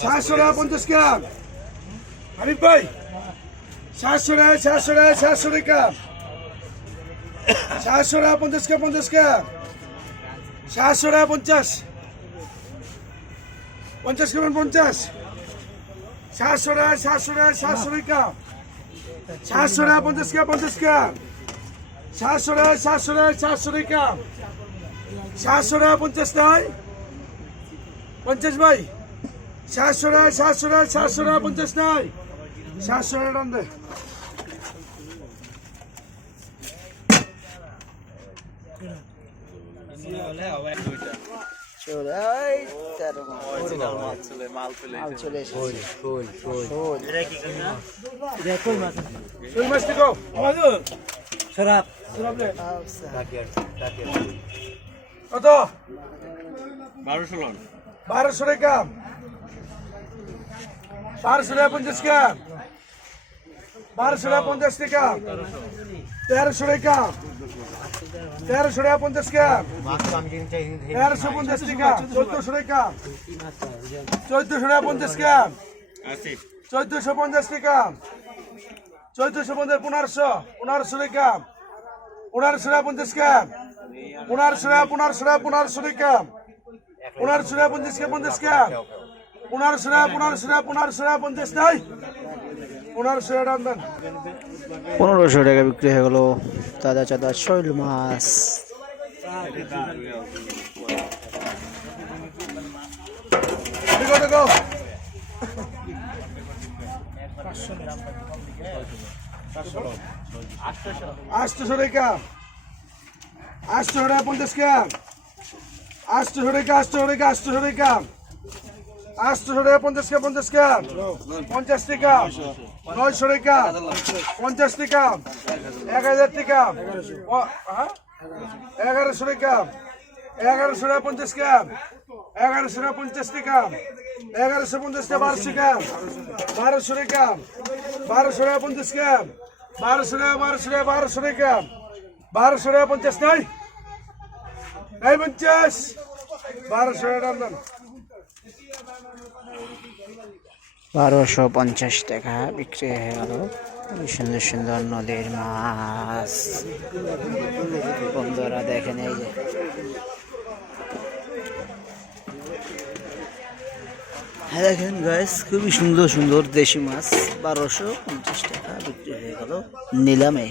সাতশো টাকা পঞ্চাশ গ্রাম। হাবিব ভাই, সাতশো টাকা সাতশো টাকা সাতশো টাকা সাতশো টাকা পঞ্চাশ গ্রাম পঞ্চাশ গ্রাম। সাতশো টাকা পঞ্চাশ। পঞ্চাশ গ্রাম পঞ্চাশ। সাতশো টাকা সাতশো টাকা সাতশো টাকা সাতশো টাকা, পঞ্চাশ গ্রাম পঞ্চাশ গ্রাম। সাতশো টাকা সাতশো টাকা সাতশো টাকা সাতশো টাকা, পঞ্চাশ নয় পঞ্চাশ ভাই। সাতশো টাকা সাতশো টাকা সাতশো টাকা পঞ্চাশ নয় সাতশো টাকা টান দে। চলে এই তেরো মাল চলে এসেছে শোল। দুই মাস থেকে আচ্ছা। কত বারোশো বারোশো টাকা বারোশো টাকা পঞ্চাশ গ্রাম বারোশো টাকা পঞ্চাশ টাকা তেরোশো টাকা তেরোশো টাকা পঞ্চাশ গ্রাম তেরোশো পঞ্চাশ টাকা চোদ্দশো টাকা চোদ্দশো টাকা পঞ্চাশ গ্রাম চোদ্দশো পঞ্চাশ টাকা চোদ্দশো পঞ্চাশ পনেরোশো পনেরোশো টাকা পনেরোশো টাকা পঞ্চাশ গ্রাম পনেরোশো টাকা পনেরোশো টাকা পনেরোশো টাকা পনেরোশো পঞ্চাশ গ্রাম পঞ্চাশ গ্রাম পনেরোশো টাকা পনেরোশো টাকা পনেরোশো টাকা পঞ্চাশ নাই। পনেরোশো টাকা দাম দেন পনেরোশো টাকা বিক্রি হয়ে গেল। তাজা চাদা শৈল মাছ। আটশোশো টাকা। আটশো টাকা পঞ্চাশ গ্রাম আটশোশো টাকা আটশো টাকা আটশোশো টাকা। আটশোশো টাকা, পঞ্চাশ গ্রাম পঞ্চাশ গ্রাম পঞ্চাশ টাকা, নয়শো টাকা, পঞ্চাশ টাকা, এক হাজার টাকা হ্যাঁ? এগারোশো টাকা এগারোশো টাকা, পঞ্চাশ গ্রাম এগারোশো টাকা, পঞ্চাশ টাকা, এগারোশো, পঞ্চাশ টাকা, বারোশো গ্রাম বারোশো টাকা বারোশো টাকা, পঞ্চাশ গ্রাম বারোশো টাকা বারোশো টাকা বারোশো টাকা বারোশো টাকা, পঞ্চাশ, নাই? নাই পঞ্চাশ, বারোশো টাকা বারোশো পঞ্চাশ টাকা বিক্রি হয়ে গেল। সুন্দর সুন্দর নদীর মাছ। বন্ধুরা দেখেন এই যে। হ্যাঁ দেখেন গাইস খুবই সুন্দর সুন্দর দেশি মাছ। বারোশো পঞ্চাশ টাকা বিক্রি হয়ে গেল নিলামে।